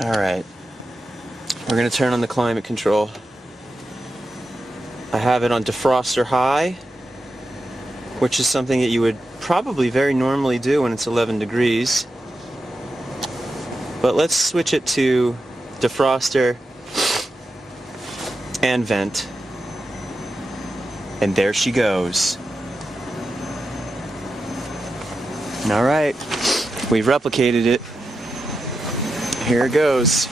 Alright, we're going to turn on the climate control. I have it on defroster high, which is something that you would probably very normally do when it's 11 degrees. But let's switch it to defroster and vent. And there she goes. Alright, we've replicated it. Here it goes.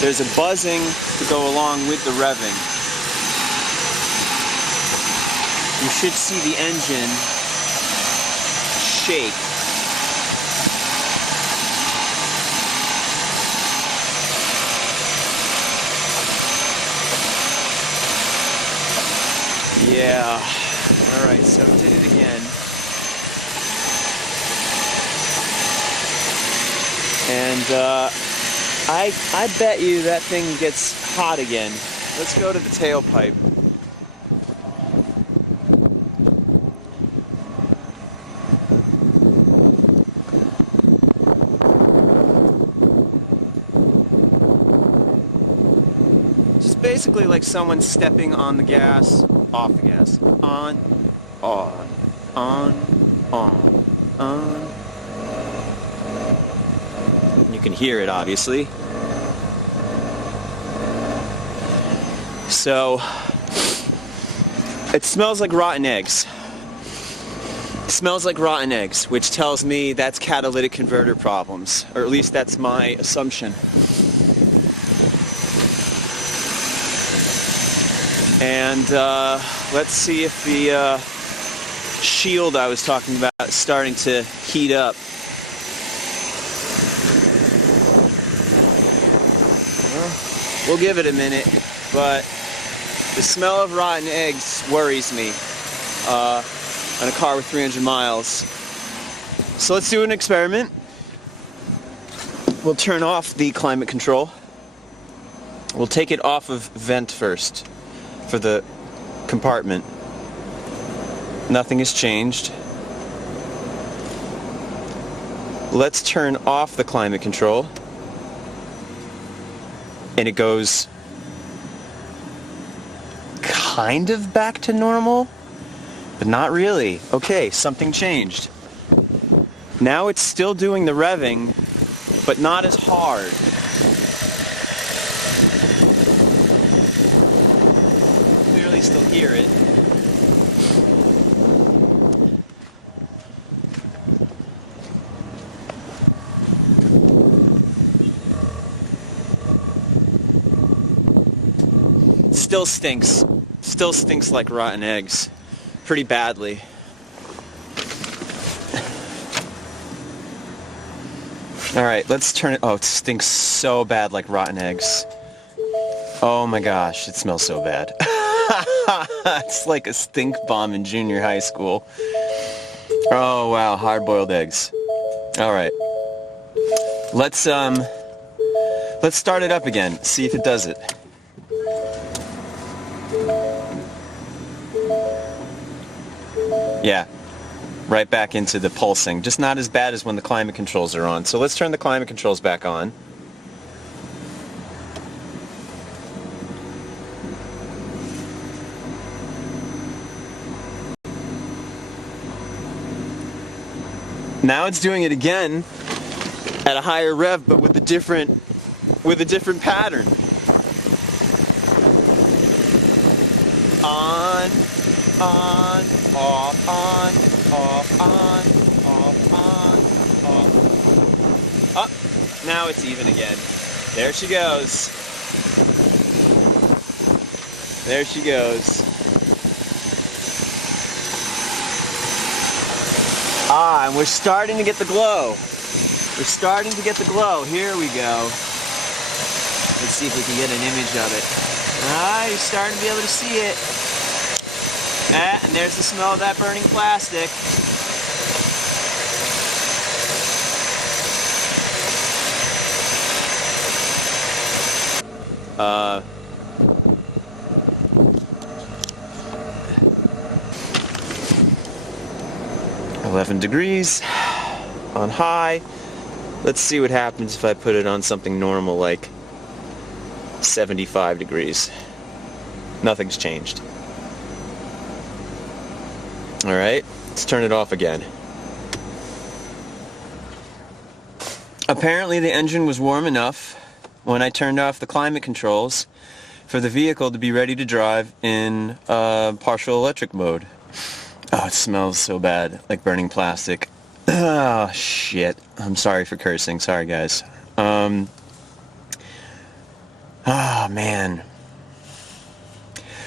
There's a buzzing to go along with the revving. You should see the engine shake. Yeah. Alright, so did it again. And I bet you that thing gets hot again. Let's go to the tailpipe. Just basically like someone stepping on the gas, off the gas, on, on. You can hear it, obviously. So, it smells like rotten eggs. It smells like rotten eggs, which tells me that's catalytic converter problems, or at least that's my assumption. And let's see if the shield I was talking about is starting to heat up. We'll give it a minute, but the smell of rotten eggs worries me on a car with 300 miles. So let's do an experiment. We'll turn off the climate control. We'll take it off of vent first for the compartment. Nothing has changed. Let's turn off the climate control. And it goes kind of back to normal, but not really. Okay, something changed. Now it's still doing the revving, but not as hard. Clearly still hear it. Still stinks. Still stinks like rotten eggs. Pretty badly. Alright, let's turn it... Oh, it stinks so bad like rotten eggs. Oh my gosh, it smells so bad. It's like a stink bomb in junior high school. Oh wow, hard-boiled eggs. Alright. Let's start it up again, see if it does it. Yeah, right back into the pulsing. Just not as bad as when the climate controls are on. So let's turn the climate controls back on. Now it's doing it again at a higher rev, but with a different pattern. On, off, on, off, on, off, on, off. Up. Now it's even again. There she goes. There she goes. Ah, and we're starting to get the glow. We're starting to get the glow. Here we go. Let's see if we can get an image of it. Ah, you're starting to be able to see it. Ah, and there's the smell of that burning plastic. 11 degrees on high. Let's see what happens if I put it on something normal like 75 degrees. Nothing's changed. Alright, let's turn it off again. Apparently the engine was warm enough when I turned off the climate controls for the vehicle to be ready to drive in partial electric mode. Oh, it smells so bad, like burning plastic. Oh, shit. I'm sorry for cursing. Sorry, guys. Oh, man.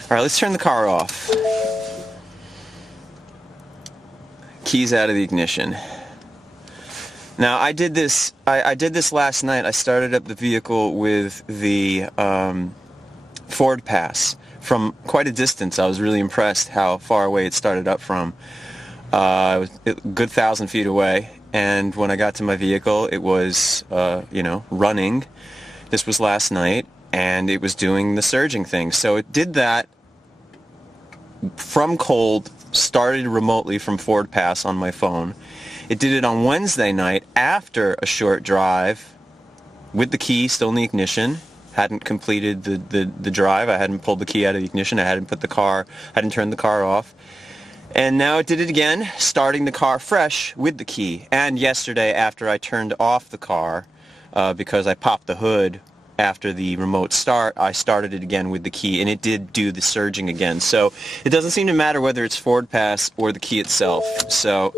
Alright, let's turn the car off. Keys out of the ignition. Now, I did this last night. I started up the vehicle with the Ford Pass from quite a distance. I was really impressed how far away it started up from. It was a good 1,000 feet away, and when I got to my vehicle, it was, running. This was last night, and it was doing the surging thing. So it did that from cold, started remotely from Ford Pass on my phone. It did it on Wednesday night after a short drive with the key still in the ignition. Hadn't completed the drive. I hadn't pulled the key out of the ignition. I hadn't turned the car off. And now it did it again, starting the car fresh with the key. And yesterday, after I turned off the car, because I popped the hood after the remote start, I started it again with the key, and it did do the surging again. So it doesn't seem to matter whether it's Ford Pass or the key itself. So